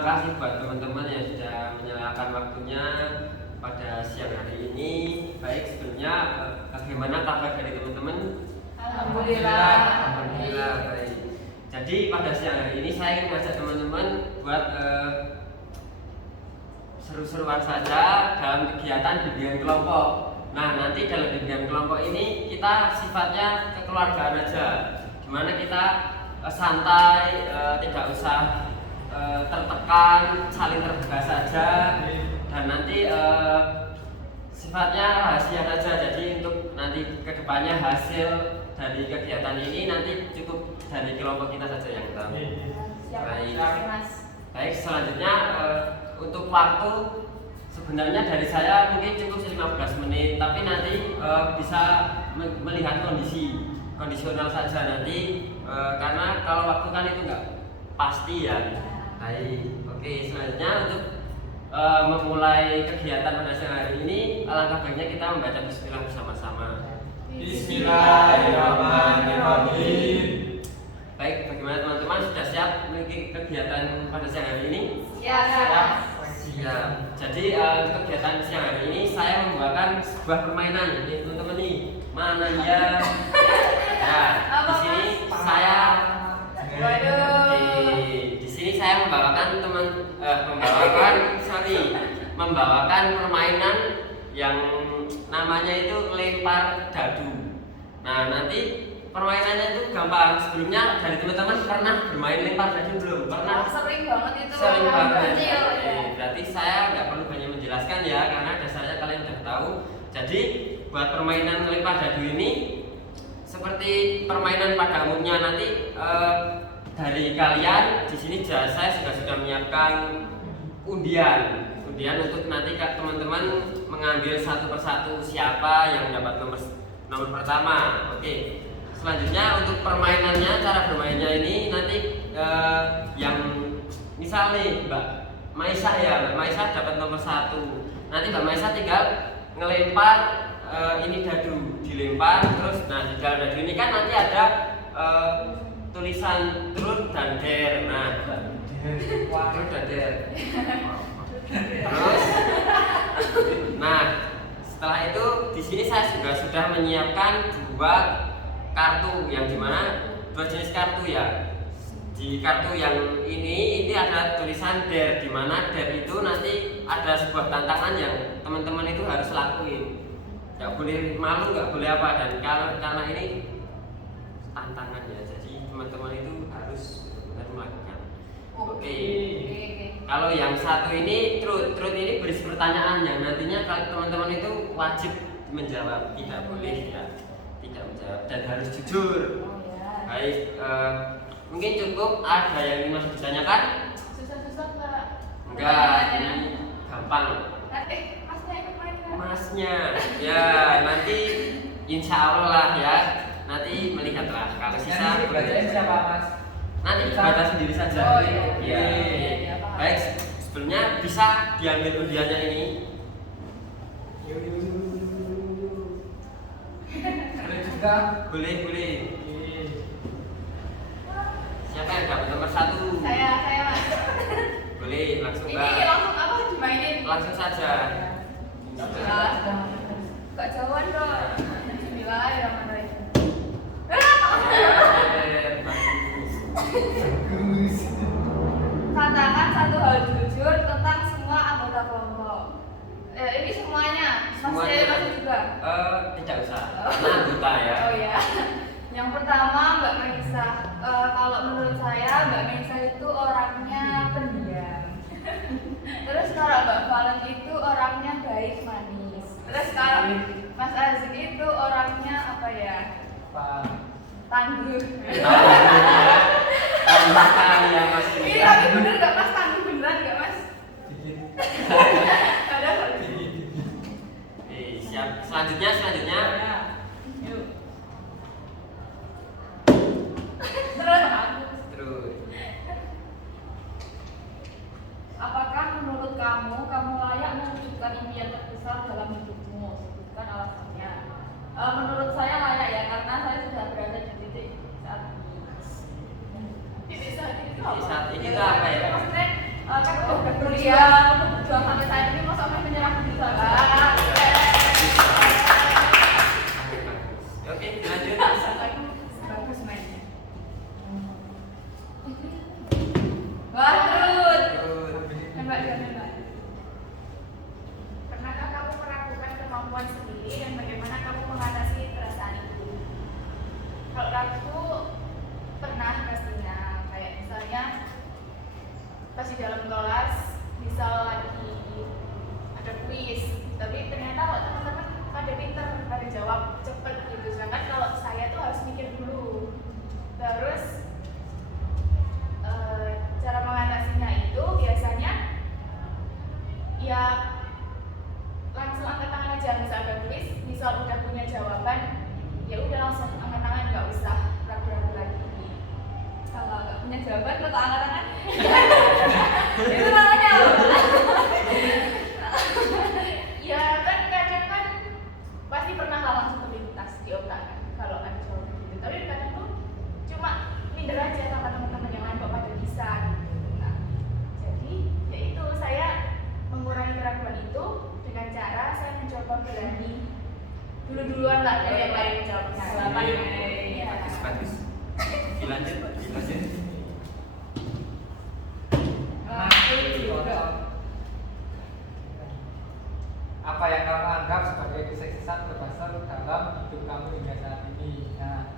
terima kasih buat teman-teman yang sudah menyempatkan waktunya pada siang hari ini. Baik, sebelumnya bagaimana kabar dari teman-teman? Alhamdulillah. Alhamdulillah baik. Jadi pada siang hari ini saya ingin mengajak teman-teman buat seru-seruan saja dalam kegiatan bimbingan kelompok. Nah, nanti dalam bimbingan kelompok ini kita sifatnya kekeluargaan aja, dimana kita santai, tidak usah tertekan, saling terbuka saja, dan nanti sifatnya rahasia saja. Jadi untuk nanti kedepannya hasil dari kegiatan ini nanti cukup dari kelompok kita saja yang tahu. Baik, selanjutnya untuk waktu sebenarnya dari saya mungkin cukup 15 menit, tapi nanti bisa melihat kondisional saja nanti, karena kalau waktu kan itu enggak pasti ya. Baik, oke, selanjutnya untuk memulai kegiatan pada siang hari ini, alangkah baiknya kita membaca bismillah bersama-sama. Bismillahirrahmanirrahim. Baik, bagaimana teman-teman, sudah siap mengikuti kegiatan pada siang hari ini? Siap. Ya, jadi untuk kegiatan siang hari ini saya membawakan sebuah permainan. Jadi teman-teman nih, mana dia? Ya, di sini saya. Di sini saya membawakan permainan yang namanya itu lempar dadu. Nah, nanti permainannya itu gampang. Sebelumnya dari teman-teman pernah bermain lempar dadu belum? Pernah? Sering banget itu. Sering banget. Kecil, ya. Berarti saya nggak perlu banyak menjelaskan ya, karena dasarnya kalian sudah tahu. Jadi buat permainan lempar dadu ini seperti permainan pada umumnya nanti, dari kalian di sini saya sudah menyiapkan undian untuk nanti teman-teman mengambil satu persatu siapa yang mendapat nomor pertama. Oke. Selanjutnya untuk permainannya, cara bermainnya ini nanti yang misal nih Mbak Maisa dapat nomor 1. Nanti Mbak Maisa tinggal ngelempar ini dadu, dilempar terus. Nah, di dalam dadu ini kan nanti ada tulisan truth dan dare. Nah, truth dan dare. Terus, nah setelah itu di sini saya juga sudah menyiapkan 2 kartu, yang dimana 2 jenis kartu ya. Di kartu yang ini ada tulisan dare, dimana dare itu nanti ada sebuah tantangan yang teman-teman itu harus lakuin. Gak boleh malu, gak boleh apa, dan karena ini tantangannya, jadi teman-teman itu harus melakukan. Oke. Kalau yang satu ini truth ini berisi pertanyaan yang nantinya kalau teman-teman itu wajib menjawab, tidak boleh ya tidak menjawab, dan harus jujur. Baik, mungkin cukup. Ada yang masih ditanyakan? Susah Pak. Enggak, ini gampang. Masnya ikut main kan? Masnya, ya nanti insya Allah lah ya. Nanti melihatlah. Kalau sisa Siapa Mas? nanti dibaca sendiri saja. Oh, iya. Ya. Baik, sebelumnya bisa diambil undiannya ini. Boleh juga. Boleh. Siapa yang dapat nomor 1? Saya Mas. Boleh, langsung Ini Mbak. langsung apa dimainin? Langsung saja. Gak jauhan dong. Bismillahirrahmanirrahim. Katakan satu hal jujur tentang semua anggota kelompok. Ini semuanya. Masih juga. Tidak usah. Anggota ya. Oh ya. Yang pertama Mbak Maisa. Kalau menurut saya Mbak Maisa itu orangnya pendiam. Terus kalau Mbak Valen itu orangnya baik manis. Terus kalau Mas Azik itu orangnya apa ya? Tangguh. Tambahkan ya Mas. Ini tapi bener gak Mas? Tangguh beneran gak Mas? Ada kok. Siap. Selanjutnya. Yuk. Terus. Apakah menurut kamu layak mewujudkan impian terbesar dalam hidupmu? Sebutkan alasannya. Menurut saya layak ya, karena saya sudah berada di titik saat ini. Titik saat ini itu apa? Saat ini itu apa ya? Maksudnya kan kuliah, berjuang sampai saat ini, mau sampai menyerah begitu saja. Oke, lanjut. Bagus mainnya. Wah, terus. Nembak dia, nembak. Pernahkah kamu meragukan kemampuan sendiri dan bagaimana kamu mengatasi perasaan itu? Kalau aku pernah pastinya, kayak misalnya pas di dalam kelas, misal lagi ada kuis, tapi ternyata kok teman-teman pada pinter, pada jawab cepet gitu. Sedangkan kalau saya tuh harus mikir dulu. Terus cara mengatasinya itu biasanya ya langsung angkat tangan aja. Misal ada kuis, misal udah punya jawaban, ya udah langsung angkat tangan, nggak usah ragu-ragu lagi. Kalau nggak punya jawaban lo tak angkat tangan itu namanya apa? Ya kan kadang kan pasti pernah lah langsung terlintas di otak kan kalau ada jawaban gitu, tapi kadang tuh cuma minder aja sama teman-teman yang lain kok pada bisa gitu. Nah, jadi ya itu saya mengurangi keraguan itu dengan cara saya mencoba berani duluan lah dari yang lain jawabnya. Bagus. Dilanjut. Apa yang kamu anggap sebagai kesuksesan terbesar dalam hidup kamu hingga saat ini? Nah,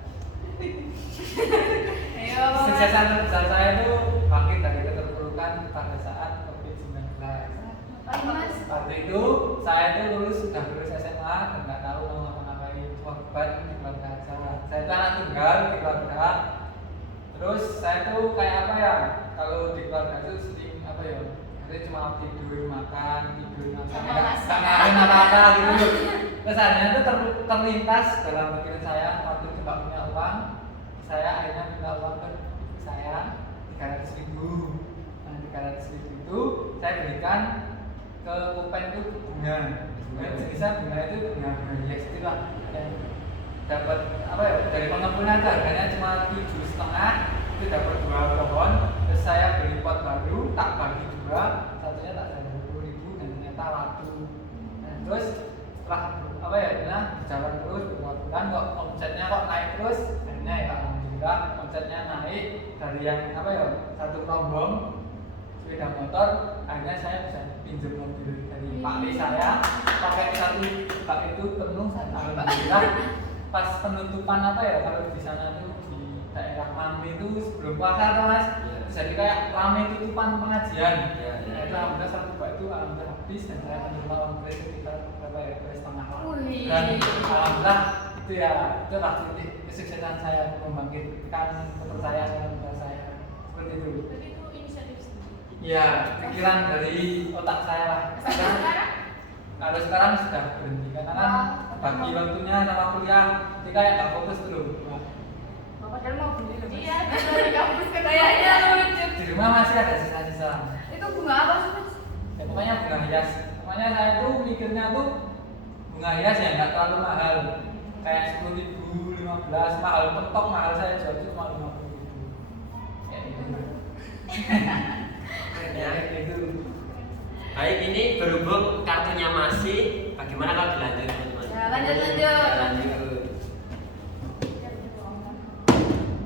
Ayo, kesuksesan terbesar saya itu bangkit dari keterpurukan pada saat COVID-19. Mas. Waktu itu saya itu sudah lulus SMA dan nggak tahu mau ngapa-ngapain, cuma beban di keluarga aja. Saya itu anak tunggal di keluarga. Terus saya tuh kayak apa ya? Kalau di keluarga itu sering apa ya? Jadi cuma tidur makan Sama nggak masak. ngapain apa-apa gitu. Terus akhirnya itu terlintas dalam pikiran saya waktu itu nggak punya uang, saya akhirnya minta uang ke ibu saya 300.000. Nah 300.000 itu saya berikan ke Kupen itu bunga jenisnya bunga itu bunga hias itu lah yang dapat apa ya dari pengepulnya itu harganya cuma 7,5, itu dapat 2 pohon. Terus saya beli pot baru, tak bagi 2, satunya tak ada 20.000 dan ternyata laku. Nah, terus setelah apa ya berjalan terus beberapa bulan kok omsetnya kok naik terus, akhirnya ya alhamdulillah omsetnya naik dari yang apa ya satu rombong sepeda motor, akhirnya saya bisa pinjam mobil dari Pak Li saya pakai satu bak itu penuh. Alhamdulillah pas penutupan apa ya kalau di sana tuh di daerah Mambi itu sebelum puasa tuh mas, jadi kayak rame tutupan pengajian. Itu alhamdulillah satu bak itu alhamdulillah habis dan saya menerima uang kredit sekitar berapa ya 2,5 lah. Dan alhamdulillah itu ya itu lah titik kesuksesan saya membangkitkan kepercayaan pada saya seperti itu. Tapi itu inisiatif sendiri. Iya, pikiran dari otak saya lah. Kalau sekarang sudah berhenti karena kan bagi waktunya sama kuliah, jadi kayak nggak fokus dulu. Padahal mau beli loh. Iya, dari kampus ke Kayaknya lucu. Di rumah masih ada sisa-sisa. Itu bunga apa sih mas? Ya pokoknya bunga hias. Pokoknya saya tuh mikirnya tuh bunga hias yang nggak terlalu mahal. Kayak 10.000, 15, mahal mentok mahal saya jual itu cuma 50.000. Ya itu. Ya itu. Baik, ini berhubung kartunya masih, bagaimana kalau dilanjut teman-teman? Ya, lanjut. Ya, lanjut.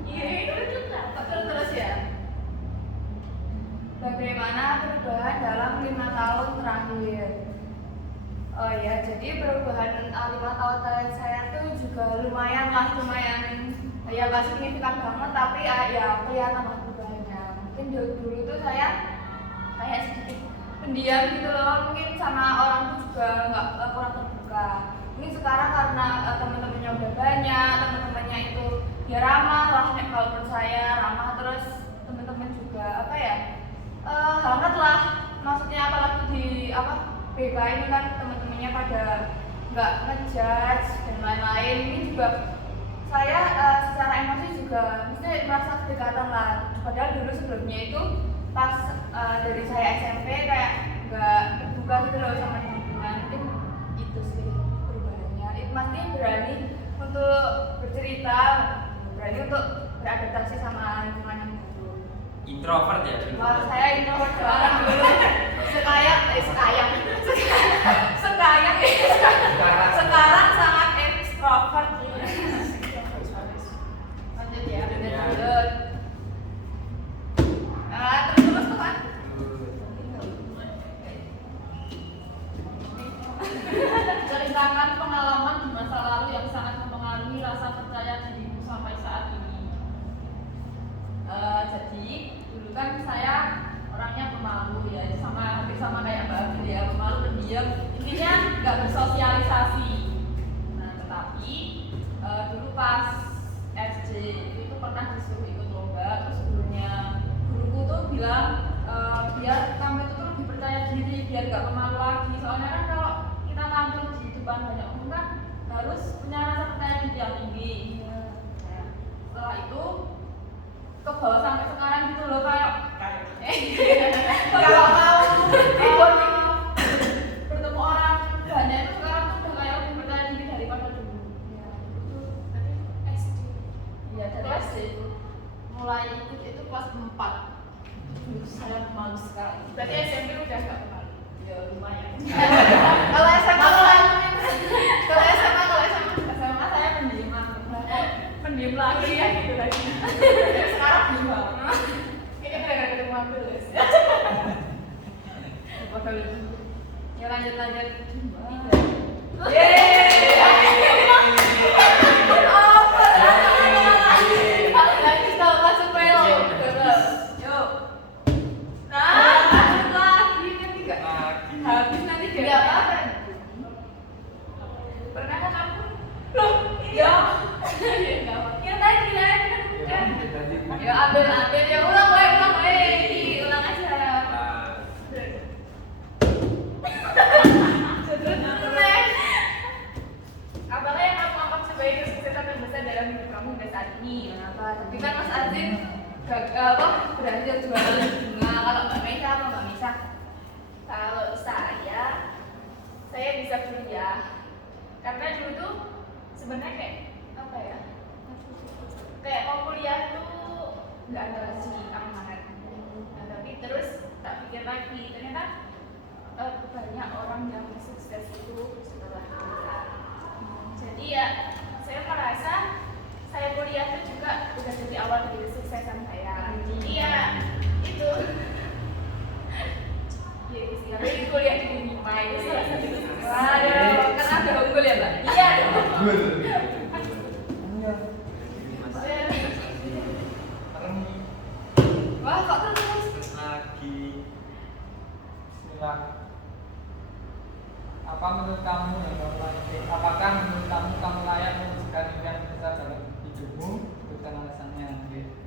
Iya, itu lucu lah. Terus ya. Bagaimana perubahan dalam 5 tahun terakhir? Oh ya, jadi perubahan 5 tahun terakhir saya tuh juga lumayan ya nggak signifikan banget, tapi ya kelihatan lah perubahannya. Mungkin dulu tuh saya kayak sedikit pendiam gitu loh, mungkin sama orang tuh juga nggak kurang terbuka. Ini sekarang karena teman-temannya udah banyak, teman-temannya itu ya ramah lah, kalau menurut saya ramah, terus teman-teman juga apa ya hangat lah, maksudnya apalagi di BK ini kan teman-temannya pada nggak ngejudge dan lain-lain. Ini juga saya secara emosi juga mesti merasa kedekatan lah, padahal dulu sebelumnya itu pas dari saya SMP kayak nggak terbuka gitu loh sama teman-teman. Mungkin itu sih perubahannya. Itu pasti berani untuk bercerita, berani untuk beradaptasi sama lingkungan yang baru. Introvert ya dulu. Wah, saya introvert banget dulu. sama kayak Mbak Abi ya, pemalu pendiam, intinya nggak bersosialisasi. Nah tetapi dulu pas SD itu pernah disuruh ikut lomba, terus guruku tuh bilang biar kamu itu tuh lebih percaya diri, biar gak pemalu lagi. Soalnya kan kalau kita tampil di depan banyak umum kan harus punya rasa percaya diri yang tinggi. Nah, setelah itu ke bawah sampai sekarang gitu loh, kayak kalau mau bertemu orang banyak itu sekarang tuh udah kayak lebih percaya diri daripada dulu. Ya, itu Berarti SD. iya dari SD itu mulai ikut itu kelas 4. Saya malu sekali. Berarti SMP udah gak pemalu. Ya lumayan. Kalau SMA SMA saya pendiam, pendiam lagi ya gitu lagi. Sekarang gimana? Ini gara-gara ketemu Abdul ya. Ya lanjut. lagi kalau masuk pelo. Yuk. Nah, lanjut lagi nanti gak habis nanti Enggak gak apa-apa. Pernah kan kamu? Loh, ya. Yang tadi lah, kan udah. Ya ambil ya ulang wae. Ulang aja. Apakah yang kamu anggap sebagai kesuksesan terbesar dalam hidup kamu hingga saat ini? Kenapa? Tapi kan Mas Azin berhasil jualan bunga. Kalau Mbak Meisa apa Mbak Meisa? Kalau saya bisa kuliah. Karena dulu tuh sebenarnya kayak apa ya? Kayak mau kuliah tuh nggak ada lagi amanat. Nah, tapi terus tak pikir lagi, ternyata banyak orang yang sukses itu setelah kuliah. Jadi ya saya merasa saya kuliah itu juga udah jadi awal dari kesuksesan saya. Jadi ya itu. Ya istilahnya kuliah di Unima itu salah satu kesuksesan. Waduh, karena ada unggul ya Mbak? Iya dong. Wah kok terus? Terus lagi Bismillah. Apakah menurut kamu layak mewujudkan impian besar dalam hidupmu? Bukan alasannya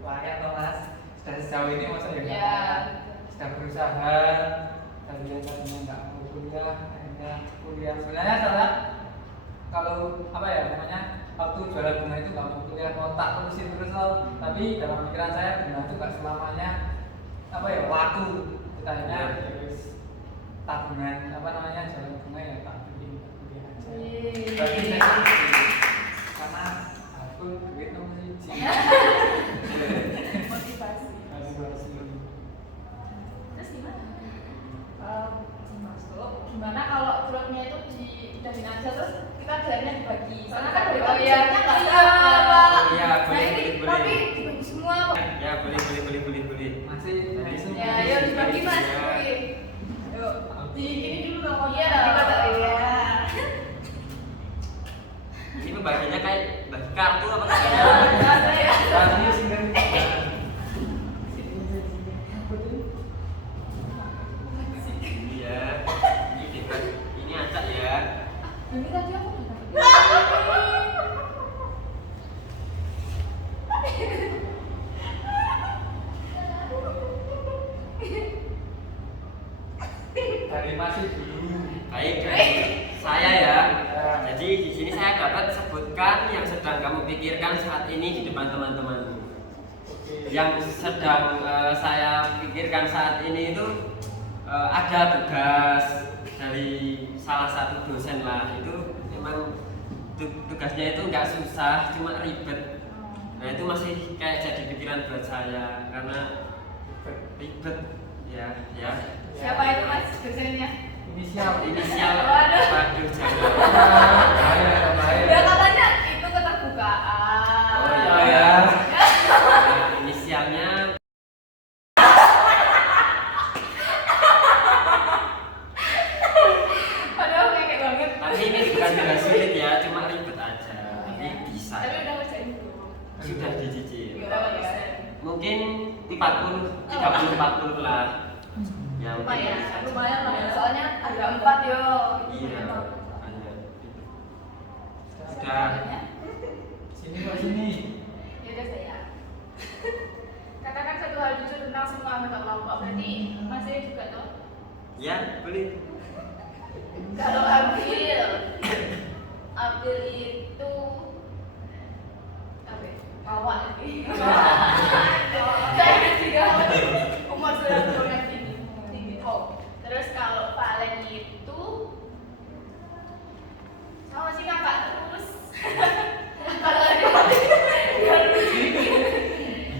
layak atau mas? Sudah sejauh ini masa ya nggak Ya. layak? Sudah berusaha, kalian tadinya nggak mau kuliah, akhirnya kuliah. Sebenarnya salah kalau apa ya namanya waktu jualan bunga itu nggak mau kuliah, mau tak terusin terus loh. Tapi dalam pikiran saya bunga itu nggak selamanya apa ya laku. Kita hanya terus tabungan apa namanya jualan bunga ya tak bikin kuliah aja. Berarti saya karena aku duit nomor 1. Motivasi. Motivasi. Terus gimana? Masuk. Gimana kalau blognya itu diudahin aja terus kita jalannya dibagi. Soalnya kan dari Oh iya, objeknya nggak iya, sama. Pak. Iya, Nah boleh, ini boleh. tapi dibagi semua Pak. ya boleh. Masih Ya, ayo dibagi Mas. Ya. Yuk, di gini dulu dong. Iya dong. Iya. Ini pembagiannya kayak bagi kartu apa Ya, kayak ya. Tadi singkat. Iya. Ini bebas. Ini acak ya. Ini tadi aku udah Dari masih dulu. Baik dari saya ya. Jadi di sini saya dapat sebutkan yang sedang kamu pikirkan saat ini di depan teman-temanmu. Yang sedang saya pikirkan saat ini itu ada tugas dari salah satu dosen lah. Itu memang tugasnya itu nggak susah, cuma ribet. Nah itu masih kayak jadi pikiran buat saya karena ribet ya. Siapa itu Mas dosennya? Inisial. Inisial, Waduh. waduh jangan. Ya katanya itu keterbukaan. Oh Oh iya. ya. Nah, inisialnya Padahal kayak banget. tapi ini bukan tugas sulit ya, cuma ribet aja. Tapi bisa. Tapi udah ngerjain belum? Sudah dicicil. Berapa persen? Mungkin 40, 30, 40 lah. Yang lumayan lah ya. Soalnya ada 4 yo. Iya. Hanya. Sudah. Sini kok sini. Ya udah saya. Katakan satu hal jujur tentang semua anggota kelompok. Berarti masih juga toh? Ya, boleh. Kalau April itu apa? Ya? Awak lagi. Saya juga umur sudah turun tinggi. Oh, terus kalau Valen itu sama sih kakak terus. Kalau dia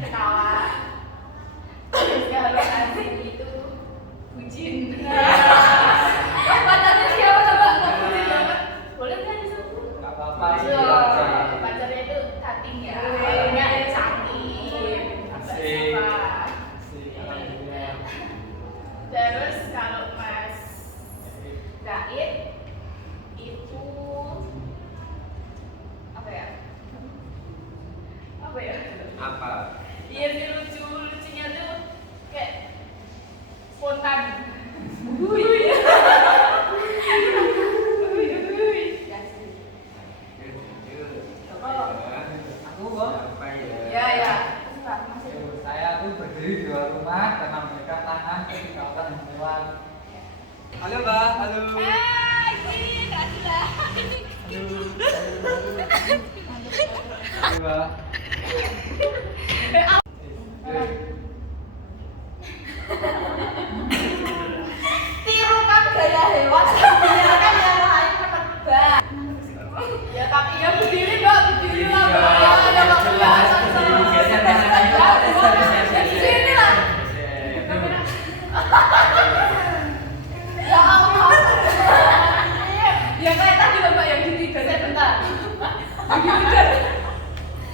ketawa. Terus kalau Asing itu bucin. Pacarnya siapa coba? Boleh nggak disebut? Nggak apa-apa sih. Iya, pacarnya itu cutting ya. Orangnya cantik. Asik. Asik, alhamdulillah. Terus kalau Mas Gaib itu apa ya? Apa ya? Apa? Iya sih lucunya tuh kayak spontan. Wuih. Ya sih. Aku kok. Apa ya? Ya ya. Terserah Mas. Saya tuh berdiri di luar rumah karena mereka tangan ketika orang yang lewat. Halo Mbak, halo. Halo Mbak. Tirukan gaya hewan biarkan yang lain menebak. Ya tapi ya berdiri Mbak, berdiri lah Mbak. Ya ada waktu jelas. di sini lah. Ya Allah. Ya kayak tadi loh Mbak yang di tiga saya bentar.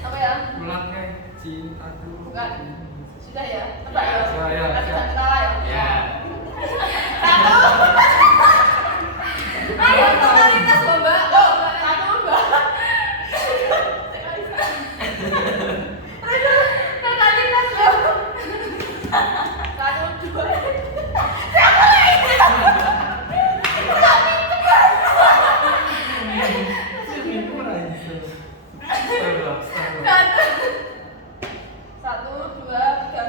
Apa ya? Mulai cintaku. Bukan. Sudah ya? Tebak ya? Sudah, ya. Tapi jangan ketawa ya. Ya. Satu. Ayo totalitas loh Mbak. Oh, satu Mbak. Totalitas loh. Satu, dua. Siapa lagi? Satu, dua, tiga.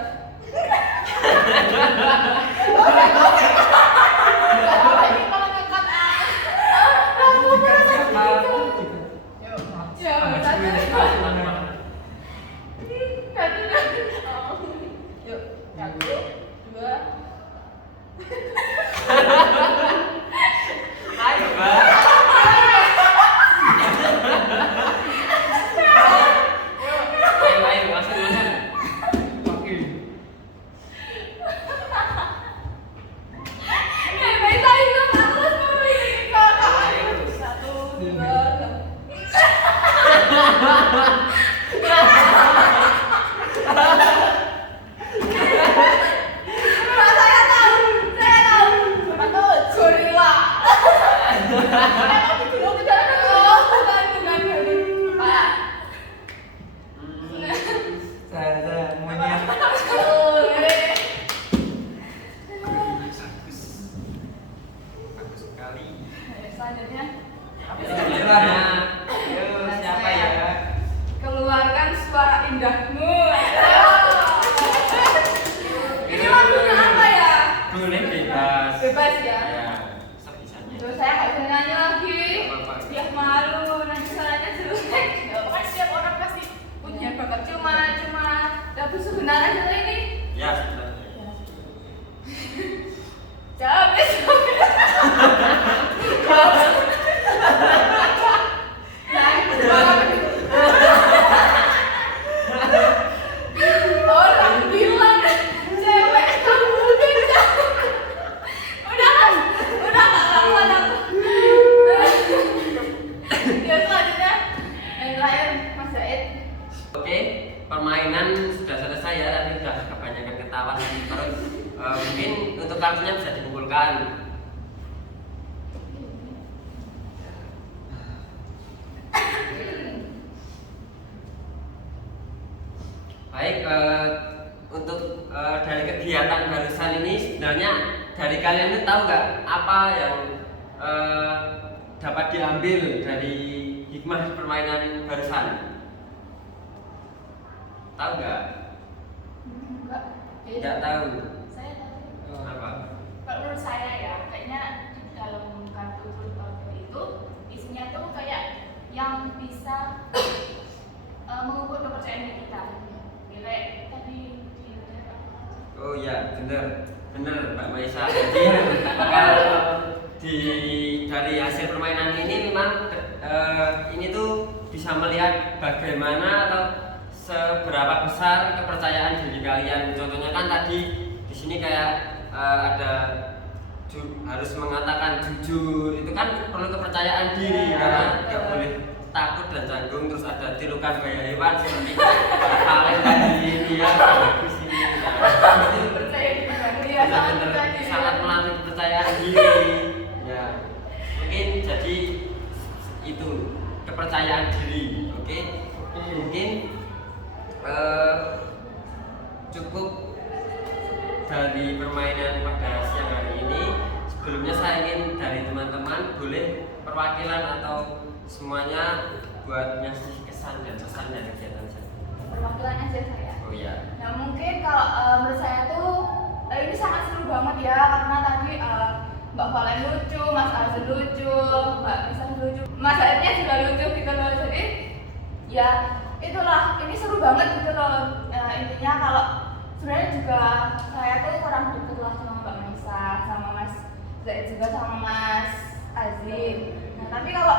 Yuk, satu, dua. Ayo, Mbak. Ayo, masuk. Bisa itu terus memiliki kakak. Satu, dua, tiga. Saya tahu. Betul, gorila. Emang di gunung tidak ada oh, bukan Pak. Saya monyet. Bagus sekali. Selanjutnya, Ayo, siapa ya? keluarkan suara indahmu. Ini lagunya apa ya? Boleh bebas. Bebas ya. Ya, sebisanya. Terus saya nggak bisa nyanyi lagi. Apa-apa. Dia malu, nanti suaranya jelek. Ya, kan setiap orang pasti punya bakat. Cuma tapi sebenarnya ini. Ya, sebenarnya. Capek. Orang bilang cewek kamu beda. Udah nggak lawan aku. Ya selanjutnya yang terakhir Mas Zaid. Oke, permainan sudah selesai ya. Tadi sudah kebanyakan ketawa. Terus mungkin untuk kartunya bisa dikumpulkan. Baik, untuk dari kegiatan barusan ini sebenarnya dari dari kalian itu tahu nggak apa yang dapat diambil dari hikmah permainan barusan? Tahu nggak? Enggak. Tidak tahu. Saya tahu. Apa? Kalau menurut saya ya, kayaknya di dalam kartu keluarga itu isinya tuh kayak yang bisa mengukur kepercayaan diri kita. Ya, kayak tadi di Oh iya, benar Mbak Maisa. Jadi kalau dari hasil permainan ini memang ini tuh bisa melihat bagaimana atau seberapa besar kepercayaan diri kalian. Contohnya kan tadi di sini kayak ada harus mengatakan jujur, itu kan perlu kepercayaan diri karena nggak boleh takut dan canggung. Terus ada tirukan gaya hewan seperti kalian tadi ini ya bagus ini. Nah, itu Percaya di mana? Iya, sangat benar-benar percaya diri. sangat melatih kepercayaan diri. Ya, mungkin jadi itu kepercayaan diri. Oke, mungkin cukup dari permainan pada siang hari ini. Sebelumnya saya ingin dari teman-teman boleh perwakilan atau semuanya buat ngasih kesan dan pesan dari kegiatan saya. Perwakilan aja saya. Oh iya. Nah mungkin kalau menurut saya tuh ini sangat seru banget ya karena tadi Mbak Valen lucu, Mas Azul lucu, Mbak Isan lucu, Mas Aidnya juga lucu gitu loh. Jadi ya itulah ini seru banget gitu loh. Intinya kalau sebenarnya juga saya tuh kurang deket lah sama Mbak Maisa, sama Mas Zaid juga sama Mas Azim. Nah tapi kalau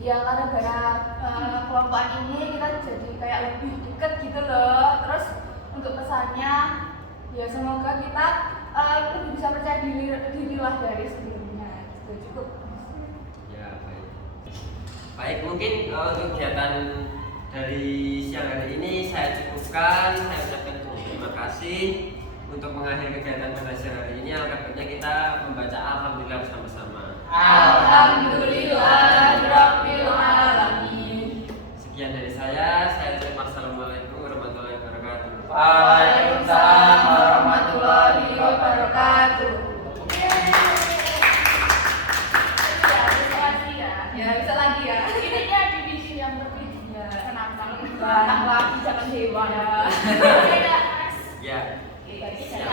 ya gara-gara kelompokan ini kita jadi kayak lebih deket gitu loh. Terus untuk pesannya ya semoga kita lebih bisa percaya diri lah dari sebelumnya. Itu cukup. Ya, baik mungkin untuk kegiatan dari siang hari ini saya cukupkan. Saya ucapkan terima kasih. Untuk mengakhiri kegiatan pada siang hari ini, alangkah baiknya kita membaca alhamdulillah bersama-sama. Alhamdulillahirabbil alamin. Sekian dari saya ucapkan assalamualaikum warahmatullahi wabarakatuh. Waalaikumsalam warahmatullahi wabarakatuh. Ya bisa lagi ya. Ininya divisi yang lebih Ya. kenapa? Anak lagi jangan hewan. Beda, Mas. Ya. Tadi saya